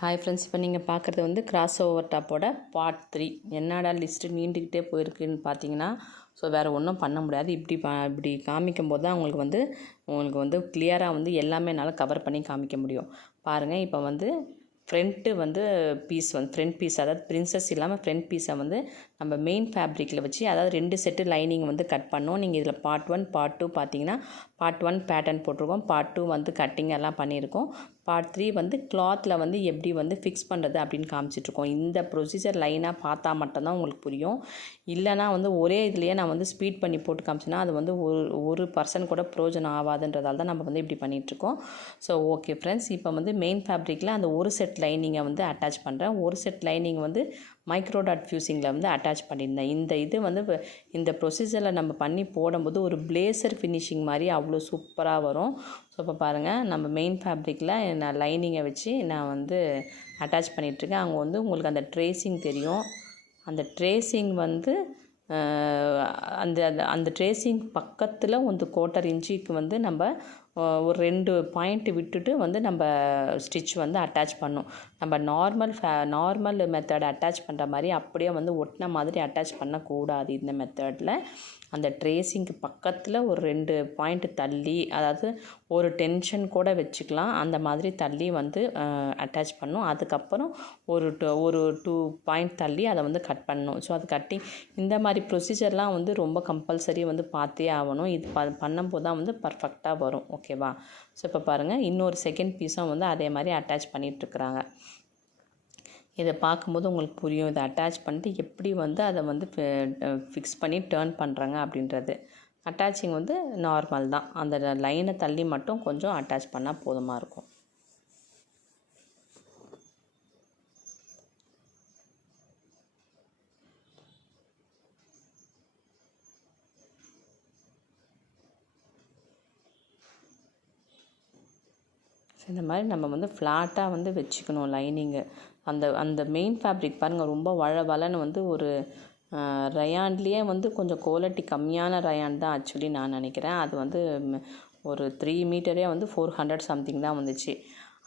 Hi friends, இப்போ நீங்கள் பார்க்குறது வந்து கிராஸ் ஓவர் டாப்போட பார்ட் 3. என்னடா லிஸ்ட்டு நீண்டுக்கிட்டே போயிருக்குன்னு பார்த்தீங்கன்னா, ஸோ வேறு ஒன்றும் பண்ண முடியாது. இப்படி காமிக்கும் போது தான் உங்களுக்கு வந்து கிளியராக வந்து எல்லாமே என்னால் கவர் பண்ணி காமிக்க முடியும். பாருங்கள், இப்போ வந்து ஃப்ரண்ட் பீஸ் அதாவது பிரின்சஸ் இல்லாமல் ஃப்ரண்ட் பீஸை வந்து நம்ம மெயின் ஃபேப்ரிக்கில் வச்சு, அதாவது 2 செட்டு லைனிங் வந்து கட் பண்ணோம். நீங்கள் இதில் பார்ட் 1 பார்ட் 2 பார்த்தீங்கன்னா, பார்ட் 1 பேட்டர்ன் போட்டிருக்கோம், பார்ட் 2 வந்து கட்டிங் எல்லாம் பண்ணியிருக்கோம், பார்ட் 3 வந்து கிளாத்தில் வந்து எப்படி வந்து ஃபிக்ஸ் பண்ணுறது அப்படின்னு காமிச்சிட்ருக்கோம். இந்த ப்ரொசீஜர் லைனாக பார்த்தா மட்டும்தான் உங்களுக்கு புரியும். இல்லைனா வந்து ஒரே இதுலேயே நான் வந்து ஸ்பீட் பண்ணி போட்டு காமிச்சேன்னா அது வந்து ஒரு பர்சன்ட் கூட ப்ரோஜனம் ஆகாதுன்றதால தான் நம்ம வந்து இப்படி பண்ணிகிட்ருக்கோம். ஸோ ஓகே ஃப்ரெண்ட்ஸ், இப்போ வந்து மெயின் ஃபேப்ரிக்கில் அந்த ஒரு செட் லைனிங்கை வந்து அட்டாச் பண்ணுறேன். ஒரு செட் லைனிங் வந்து மைக்ரோ டாட் ஃபியூசிங்கில் வந்து அட்டாச் பண்ணியிருந்தேன். இது வந்து இந்த ப்ரொசீஜரில் நம்ம பண்ணி போடும்போது ஒரு பிளேசர் ஃபினிஷிங் மாதிரி அவ்வளோ சூப்பராக வரும். ஸோ இப்போ பாருங்கள், நம்ம மெயின் ஃபேப்ரிக்கில் நான் லைனிங்கை வச்சு நான் வந்து அட்டாச் பண்ணிகிட்ருக்கேன். அங்கே வந்து உங்களுக்கு அந்த ட்ரேசிங் தெரியும். அந்த ட்ரேசிங் வந்து அந்த ட்ரேசிங் பக்கத்தில் வந்து 1/4 இன்ச்சுக்கு வந்து நம்ம ஒரு 2 பாயிண்ட் விட்டுட்டு வந்து நம்ம ஸ்டிச் வந்து அட்டாச் பண்ணோம். நம்ம நார்மல் மெத்தட் அட்டாச் பண்ணுற மாதிரி அப்படியே வந்து ஒட்டின மாதிரி அட்டாச் பண்ணக்கூடாது. இந்த மெத்தடில் அந்த ட்ரேசிங்க்கு பக்கத்தில் ஒரு 2 பாயிண்ட் தள்ளி, அதாவது ஒரு டென்ஷன் கூட வச்சுக்கலாம், அந்த மாதிரி தள்ளி வந்து அட்டாச் பண்ணணும். அதுக்கப்புறம் ஒரு 2 பாயிண்ட் தள்ளி அதை வந்து கட் பண்ணணும். ஸோ அது கட்டிங் இந்த மாதிரி ப்ரொசீஜர்லாம் வந்து ரொம்ப கம்பல்சரி வந்து பார்த்தே ஆகணும். இது பண்ணும்போது தான் வந்து பர்ஃபெக்டாக வரும். ஓகேவா? ஸோ இப்போ பாருங்கள், இன்னொரு செகண்ட் பீஸும் வந்து அதே மாதிரி அட்டாச் பண்ணிகிட்ருக்குறாங்க. இதை பார்க்கும்போது உங்களுக்கு புரியும், இதை அட்டாச் பண்ணிட்டு எப்படி வந்து அதை வந்து ஃபிக்ஸ் பண்ணி டேர்ன் பண்ணுறாங்க அப்படின்றது. அட்டாச்சிங் வந்து நார்மல் தான், அந்த லைனை தள்ளி மட்டும் கொஞ்சம் அட்டாச் பண்ணால் போதுமாக இருக்கும். இந்த மாதிரி நம்ம வந்து ஃப்ளாட்டாக வந்து வச்சுக்கணும் லைனிங்கு. அந்த மெயின் ஃபேப்ரிக் பாருங்கள், ரொம்ப வளன்னு வந்து ஒரு ரயான்லேயே வந்து கொஞ்சம் குவாலிட்டி கம்மியான ரயான் தான் ஆக்சுவலி நான் நினைக்கிறேன். அது வந்து ஒரு 3 மீட்டரே வந்து 400 சம்திங் தான் வந்துச்சு.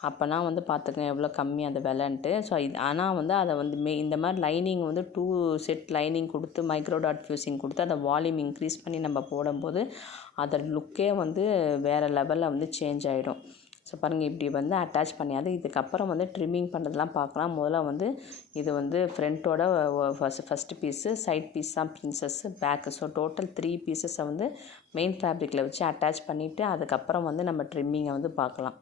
அப்போனா வந்து பார்த்துக்கங்க எவ்வளோ கம்மி அந்த விலைன்ட்டு. ஸோ ஆனால் வந்து அதை வந்து இந்த மாதிரி லைனிங் வந்து 2 செட் லைனிங் கொடுத்து மைக்ரோ டாட் ஃபியூசிங் கொடுத்து அதை வால்யூம் இன்க்ரீஸ் பண்ணி நம்ம போடும்போது அதோட லுக்கே வந்து வேறு லெவலில் வந்து சேஞ்ச் ஆகிடும். ஸோ பாருங்கள், இப்படி வந்து அட்டாச் பண்ணியாது. இதுக்கப்புறம் வந்து ட்ரிம்மிங் பண்ணுறதுலாம் பார்க்கலாம். முதல்ல வந்து இது வந்து ஃப்ரண்ட்டோட ஃபஸ்ட்டு பீஸு, சைட் பீஸ் தான் பிரின்சஸ்ஸு, பேக்கு. ஸோ டோட்டல் 3 பீசஸை வந்து மெயின் ஃபேப்ரிக்கில் வச்சு அட்டாச் பண்ணிவிட்டு அதுக்கப்புறம் வந்து நம்ம ட்ரிம்மிங்கை வந்து பார்க்கலாம்.